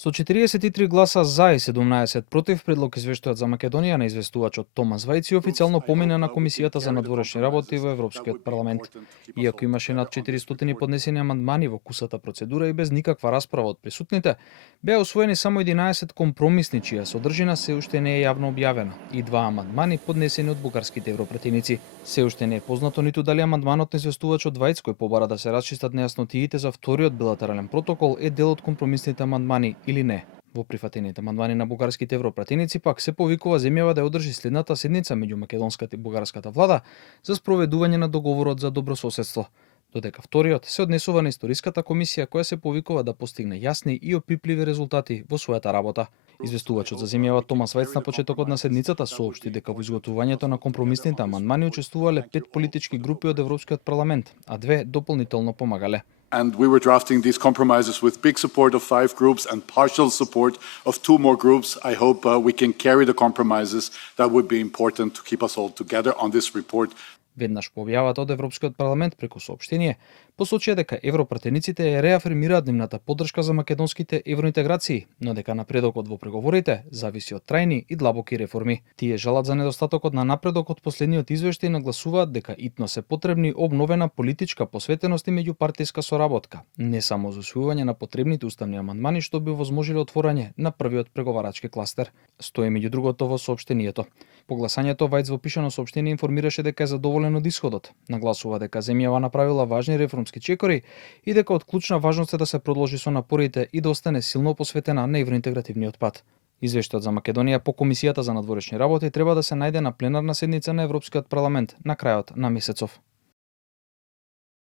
Со 43 гласа за и 17 против, предлог извештајот за Македонија на известувачот Томас Вајци официјално помина на Комисијата за надворешни работи во Европскиот парламент. Иако имаше над 400 поднесени амандмани во кусата процедура и без никаква расправа од присутните, беа усвоени само 11 компромисни чија содржина се уште не е јавно објавена и 2 амандмани поднесени од бугарските европратеници. Се уште не е познато ниту дали амандманот на известувачот Вајц, кој побара да се расчистат нејаснотиите за вториот билатерален протокол, е дел од компромисните амандмани или не. Во прифатените амандмани на бугарските европратеници пак се повикува земјава да ја одржи следната седница меѓу македонската и бугарската влада за спроведување на договорот за добрососедство, додека вториот се однесува на историската комисија која се повикува да постигне јасни и опипливи резултати во својата работа. Известувачот за земјава Томас Вајц на почетокот на седницата соопшти дека во изготвувањето на компромисните амандмани учествувале 5 политички групи од Европскиот парламент, а 2 дополнително помагале. And we were drafting these compromises with big support of 5 groups and partial support of 2 more groups. I hope we can carry the compromises. That would be important to keep us all together on this report. Веднаш по објавата од Европскиот парламент преку соопштение, посочија дека европратениците ја реафирмираат нивната поддршка за македонските евроинтеграции, но дека напредокот во преговорите зависи од трајни и длабоки реформи. Тие жалат за недостатокот на напредок од последниот извештај и нагласуваат дека итно се потребни обновена политичка посветеност и меѓупартиска соработка, не само за усвојување на потребните уставни амандмани што би возможиле отворање на првиот преговарачки кластер. Стои меѓу другото во соопштението. По гласањето Вајц во пишано соопштение информираше дека е задоволен од исходот. Нагласува дека земјава направила важни реформски чекори и дека од клучна важност е да се продолжи со напорите и да остане силно посветена на евроинтегративниот пат. Извештајот за Македонија по Комисијата за надворешни работи треба да се најде на пленарна седница на Европскиот парламент на крајот на месецов.